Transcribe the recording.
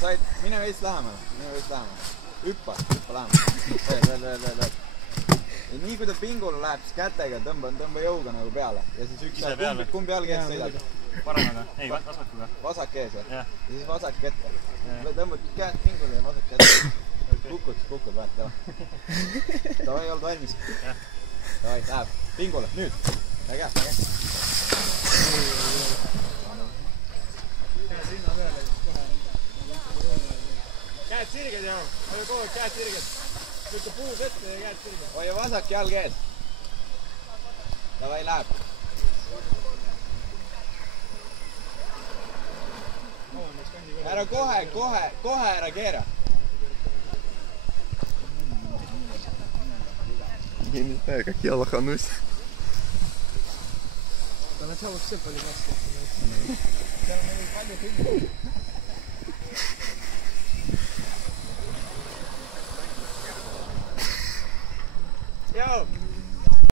said, mine veits lähemale. Hüppa lähemale. Veel. Ja nii kui ta pingule läheb, siis kätega tõmba jõuga nagu peale. Ja siis üks kumbi jalg ees sõidad. Paremaga? Ei, vasakuga. Vasak ees, ja siis vasak ette. Tõmbad käed pingule ja vasak ette. Kukud vähelt ära. Tavai ei olnud valmis. Tavai, läheb. Pingule, nüüd. Läge. Käed sirged jah. Hoia kogu aeg käed sirged. Lükka puus ette ja käed sirged. Hoia vasak jalg ees. Tavai, läheb. Ära kohe ära keera. Я не знаю, как я лоханусь. Поначалу все по-либаски. Йоу!